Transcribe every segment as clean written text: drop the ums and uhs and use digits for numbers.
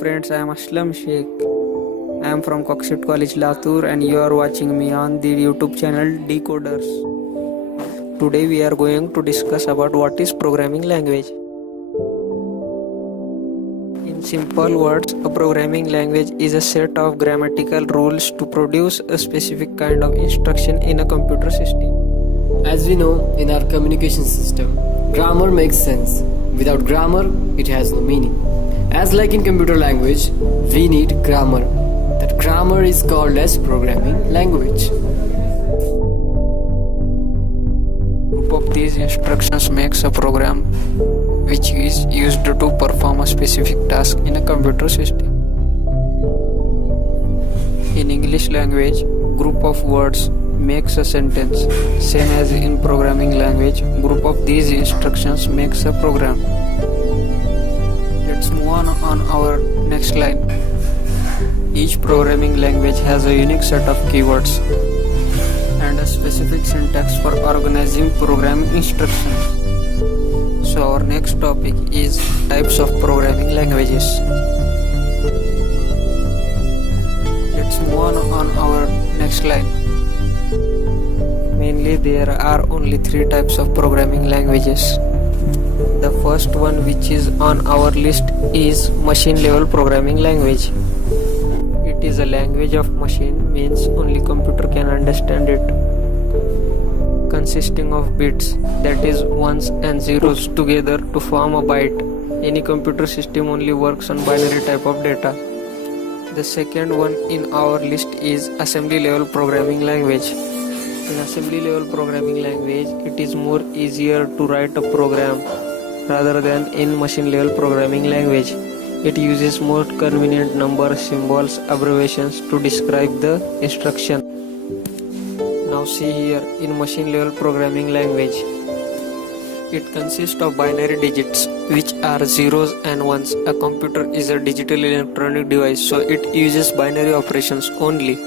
friends, I am Aslam Sheikh. I am from Coxit College Latur and you are watching me on the YouTube channel Decoders. Today we are going to discuss about what is programming language. In simple words, a programming language is a set of grammatical rules to produce a specific kind of instruction in a computer system. As we know, in our communication system, grammar makes sense. Without grammar, it has no meaning. As like in computer language, we need grammar. That grammar is called as programming language. Group of these instructions makes a program which is used to perform a specific task in a computer system. In English language, group of words makes a sentence. Same as in programming language, group of these instructions makes a program. Let's move on our next line. Each programming language has a unique set of keywords and a specific syntax for organizing program instructions. So our next topic is types of programming languages. Let's move on our next line. Mainly there are only 3 types of programming languages. The first one which is on our list is machine level programming language. It is a language of machine, means only computer can understand it, consisting of bits, that is ones and zeros together to form a byte. Any computer system only works on binary type of data. The second one in our list is assembly level programming language. In assembly level programming language, it is more easier to write a program rather than in machine level programming language. It uses more convenient numbers, symbols, abbreviations to describe the instruction. Now see here, in machine level programming language, it consists of binary digits which are zeros and ones. A computer is a digital electronic device, so it uses binary operations only.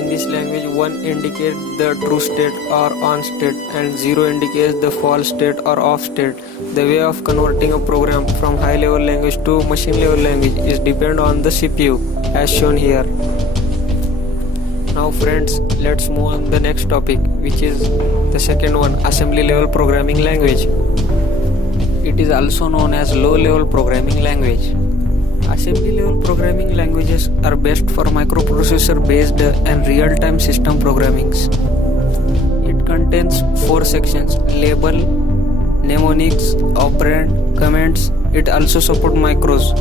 In this language, 1 indicates the true state or on state and 0 indicates the false state or off state. The way of converting a program from high level language to machine level language is depend on the CPU as shown here. Now friends, let's move on the next topic, which is the second one, assembly level programming language. It is also known as low level programming language. Assembly level programming languages are best for microprocessor based and real-time system programmings. It contains 4 sections: label, mnemonics, operand, comments. It also supports macros.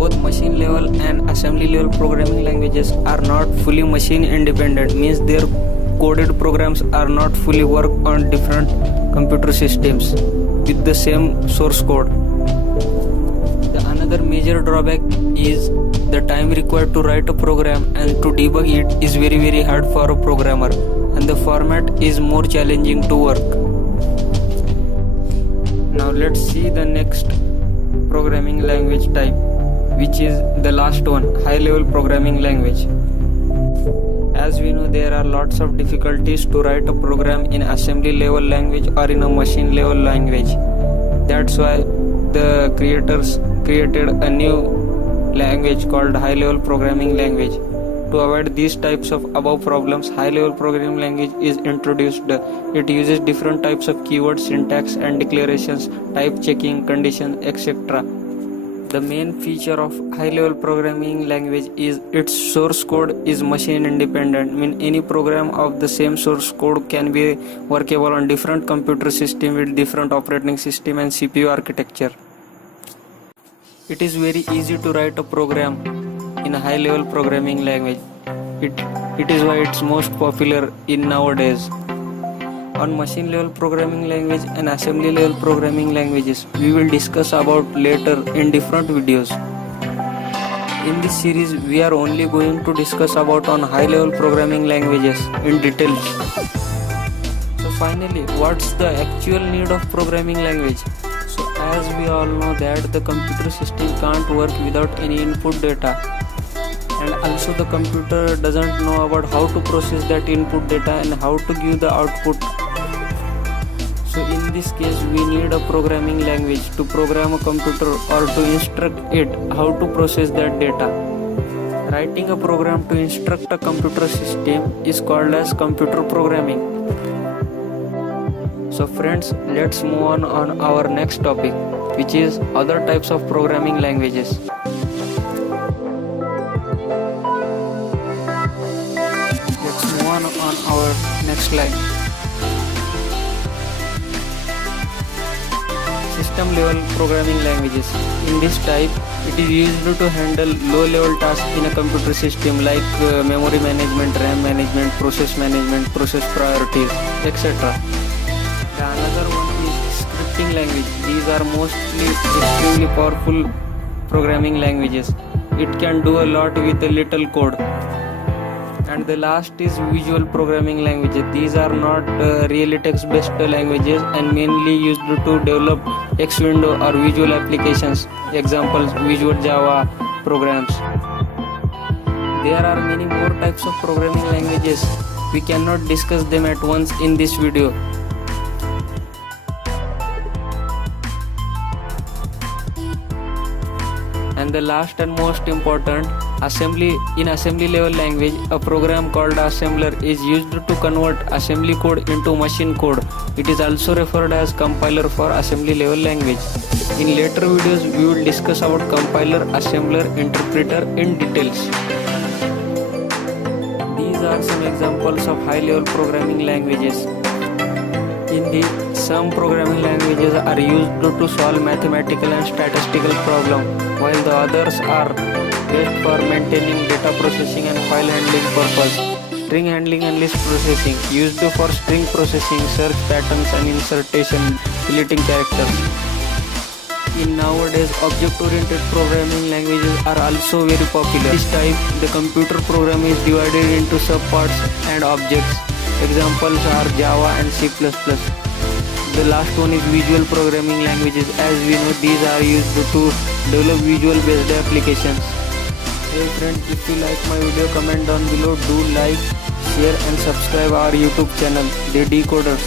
Both machine level and assembly level programming languages are not fully machine independent, means their coded programs are not fully work on different computer systems with the same source code. Another major drawback is the time required to write a program and to debug it is very hard for a programmer, and the format is more challenging to work. Now let's see the next programming language type, which is the last one, high level programming language. As we know, there are lots of difficulties to write a program in assembly level language or in a machine level language. That's why the creators created a new language called high level programming language. To avoid these types of above problems, high level programming language is introduced. It uses different types of keywords, syntax and declarations, type checking, conditions, etc. The main feature of high level programming language is its source code is machine independent, mean any program of the same source code can be workable on different computer system with different operating system and CPU architecture. It is very easy to write a program in a high level programming language. It is why it's most popular in nowadays. On machine level programming language and assembly level programming languages, we will discuss about later in different videos. In this series, we are only going to discuss about on high level programming languages in detail. So finally, what's the actual need of programming language? So as we all know that the computer system can't work without any input data, and also the computer doesn't know about how to process that input data and how to give the output. So in this case, we need a programming language to program a computer or to instruct it how to process that data. Writing a program to instruct a computer system is called as computer programming. So friends, let's move on our next topic, which is other types of programming languages. Let's move on our next slide. System level programming languages. In this type, it is used to handle low level tasks in a computer system like memory management, RAM management, process priorities, etc. The another one is scripting language. These are mostly extremely powerful programming languages. It can do a lot with a little code. And the last is visual programming languages. These are not really text-based languages and mainly used to develop X window or visual applications. Examples: Visual Java programs. There are many more types of programming languages. We cannot discuss them at once in this video. And the last and most important, in assembly level language, a program called assembler is used to convert assembly code into machine code. It is also referred as compiler for assembly level language. In later videos, we will discuss about compiler, assembler, interpreter in details. These are some examples of high level programming languages. Some programming languages are used to solve mathematical and statistical problems, while the others are best for maintaining data processing and file handling purpose. String handling and list processing, used for string processing, search patterns and insertion, deleting characters. In nowadays, object-oriented programming languages are also very popular. This type, the computer program is divided into subparts and objects. Examples are Java and C++. The last one is visual programming languages. As we know, these are used to develop visual based applications. Hey friends, if you like my video, comment down below. Do like, share and subscribe our YouTube channel, The Decoders.